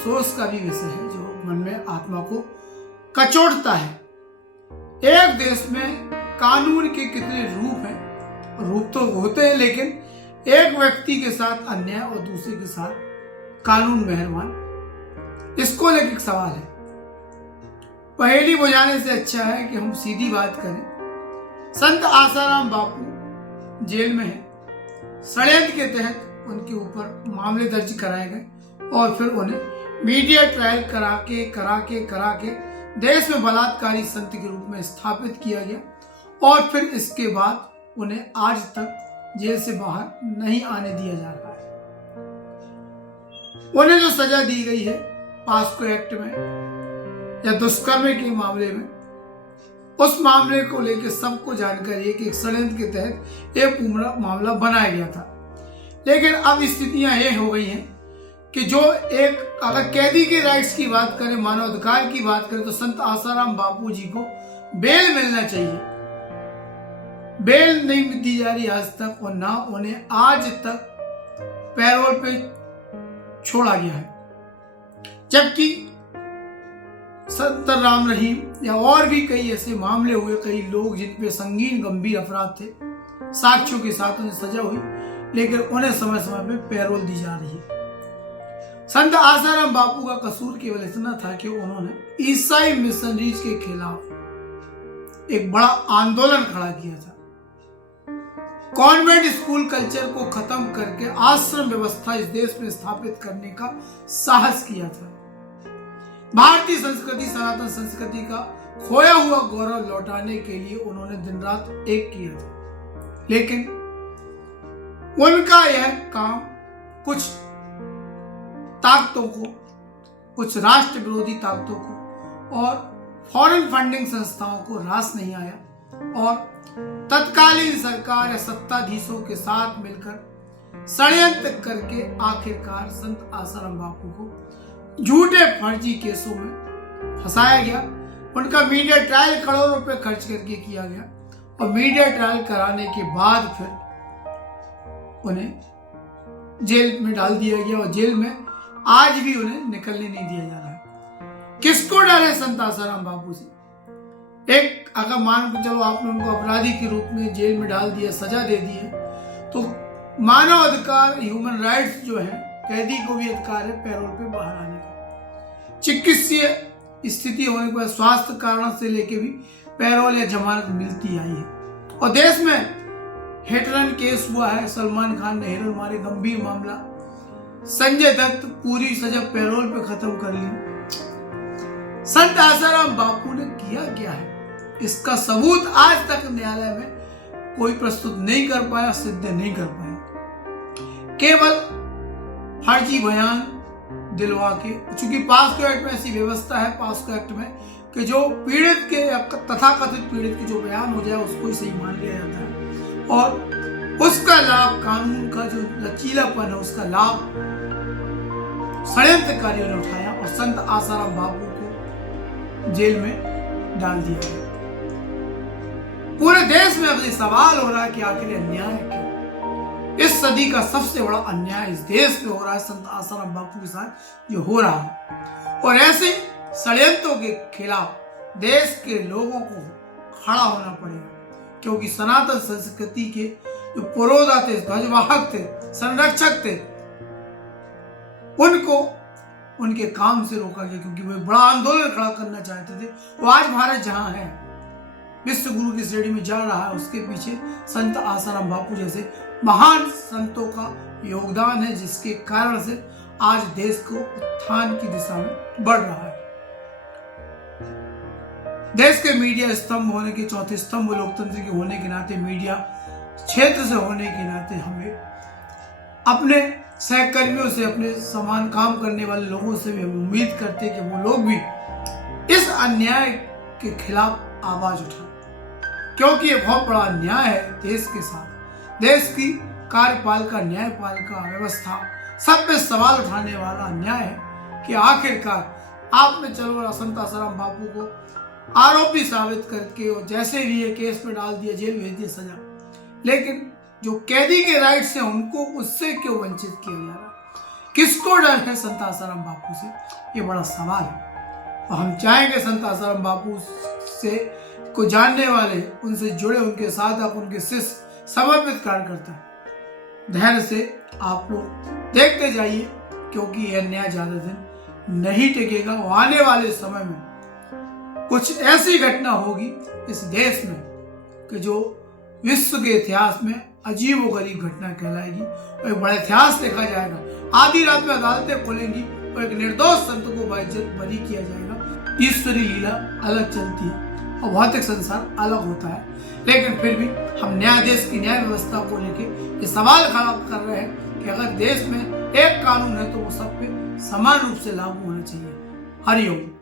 अफसोस का भी विषय है जो मन में आत्मा को कचोटता है। एक देश में कानून के कितने रूप हैं, रूप तो होते हैं, लेकिन एक व्यक्ति के साथ अन्याय और दूसरे के साथ कानून मेहरबान, इसको लेकर एक सवाल है। पहेली बुझाने से अच्छा है कि हम सीधी बात करें। संत आसाराम बापू जेल में हैं। षड्यंत्र के तहत उनके ऊपर मामले दर्ज कराए गए और फिर उन्हें मीडिया ट्रायल करा के देश में बलात्कारी संत के रूप में स्थापित किया गया और फिर इसके बाद उन्हें आज तक जेल से बाहर नहीं आने दिया जा रहा है। उन्हें जो सजा दी गई है पास्को एक्ट में या दुष्कर्म के मामले में, उस मामले को लेकर सबको जानकारी है कि एक षड्यंत्र के तहत एक पूरा मामला बनाया गया था। लेकिन अब स्थितियां ये हो गई हैं कि जो एक अगर कैदी के राइट्स की बात करें, मानवाधिकार की बात करें, तो संत आसाराम बापू जी को बेल मिलना चाहिए। बेल नहीं दी जा रही आज तक और ना उन्हें आज तक पैरोल पे छोड़ा गया है। जबकि संत राम रहीम या और भी कई ऐसे मामले हुए, कई लोग जिन पे संगीन गंभीर अपराध थे, साक्ष्यों के साथ उन्हें सजा हुई, लेकिन उन्हें समय समय पे पैरोल दी जा रही है। संत आसाराम बापू का कसूर केवल इतना था कि उन्होंने ईसाई मिशनरीज के खिलाफ एक बड़ा आंदोलन खड़ा किया था। कॉन्वेंट स्कूल कल्चर को खत्म करके आश्रम व्यवस्था इस देश में स्थापित करने का साहस किया था। भारतीय संस्कृति, सनातन संस्कृति का खोया हुआ गौरव लौटाने के लिए उन्होंने दिन रात एक किया था। लेकिन उनका यह काम कुछ ताकतों को, कुछ राष्ट्र विरोधी ताकतों को और फॉरेन फंडिंग संस्थाओं को रास नहीं आया और तत्कालीन सरकार या सत्ताधीशों के साथ मिलकर षड्यंत्र करके आखिरकार संत आसाराम बापू को झूठे फर्जी केसों में फंसाया गया। उनका मीडिया ट्रायल करोड़ों रुपए खर्च करके किया गया और मीडिया ट्रायल कराने के बाद फिर उन्हें जेल में डाल दिया गया और जेल में आज भी उन्हें निकलने नहीं दिया जा रहा है। किसको डर है संत आसाराम बापू से? एक अगर मान के चलो आपने उनको अपराधी के रूप में जेल में डाल दिया, सजा दे दी है, तो मानव अधिकार, ह्यूमन राइट्स जो है, कैदी को भी अधिकार है पैरोल पे बाहर आने का। चिकित्सीय स्थिति होने पर स्वास्थ्य कारण से लेके भी पैरोल या जमानत मिलती आई है। और देश में हिट रन केस हुआ है, सलमान खान ने हिरन मारे, गंभीर मामला, संजय दत्त पूरी सजा पैरोल पे खत्म कर ली। संत आसाराम बापू ने किया क्या है, इसका सबूत आज तक न्यायालय में कोई प्रस्तुत नहीं कर पाया, सिद्ध नहीं कर पाया। केवल फर्जी बयान दिलवा के, चूंकि पास्को एक्ट में ऐसी व्यवस्था है, पास्को एक्ट में, कि जो पीड़ित के तथाकथित पीड़ित के जो बयान हो जाए उसको ही सही मान लिया जाता है और उसका लाभ, कानून का जो लचीलापन है उसका लाभ षड्यंत्रकारियों ने उठाया और संत आसाराम बापू को जेल में डाल दिया गया। पूरे देश में अब ये सवाल हो रहा है कि आखिर अन्याय क्यों? इस सदी का सबसे बड़ा अन्याय इस देश में हो रहा है, संत आसाराम बापू के साथ जो हो रहा है। और ऐसे षड्यंत्रों के खिलाफ देश के लोगों को खड़ा होना पड़ेगा, क्योंकि सनातन संस्कृति के जो पुरोधा थे, ध्वजवाहक थे, संरक्षक थे, उनको उनके काम से रोका गया, क्योंकि वे बड़ा आंदोलन खड़ा करना चाहते थे। वो आज भारत जहां है, विश्व गुरु की श्रेणी में जा रहा है, उसके पीछे संत आसाराम बापू जैसे महान संतों का योगदान है, जिसके कारण से आज देश को उत्थान की दिशा में बढ़ रहा है। देश के मीडिया स्तंभ होने के, चौथे स्तंभ लोकतंत्र के होने के नाते, मीडिया क्षेत्र से होने के नाते हमें अपने सहकर्मियों से, अपने समान काम करने वाले लोगों से भी हम उम्मीद करते हैं कि वो लोग भी इस अन्याय के खिलाफ आवाज उठाएं, क्योंकि ये बहुत बड़ा अन्याय है देश के साथ। देश की कार्यपालिका, न्यायपालिका व्यवस्था सब पे सवाल उठाने वाला अन्याय है कि आखिरकार आपने चलो संत आसाराम बापू को आरोपी साबित करके और जैसे भी ये केस में डाल दिया, जेल भेज दिया, सजा, लेकिन जो कैदी के राइट्स हैं उनको उससे क्यों वंचित किया जा रहा किसको डर है संत आसाराम बापू से, ये बड़ा सवाल है। और हम चाहेंगे संत आसाराम बापू से को जानने वाले, उनसे जुड़े, उनके साधक, उनके शिष्य, समर्पित कार्यकर्ता धैर्य से आप लोग देखते जाइए, क्योंकि यह न्याय ज्यादा दिन नहीं टिकेगा। आने वाले समय में कुछ ऐसी घटना होगी इस देश में कि जो विश्व के इतिहास में अजीबोगरीब घटना कहलाएगी और एक बड़ा इतिहास देखा जाएगा। आधी रात में अदालतें खुलेंगी और एक निर्दोष संत को बाइज्जत बरी किया जाएगा। ईश्वरी लीला अलग चलती है और भौतिक संसार अलग होता है, लेकिन फिर भी हम देश की न्याय व्यवस्था को लेके ये सवाल खड़ा कर रहे हैं कि अगर देश में एक कानून है तो वो सब पे समान रूप से लागू होना चाहिए। हरिओम।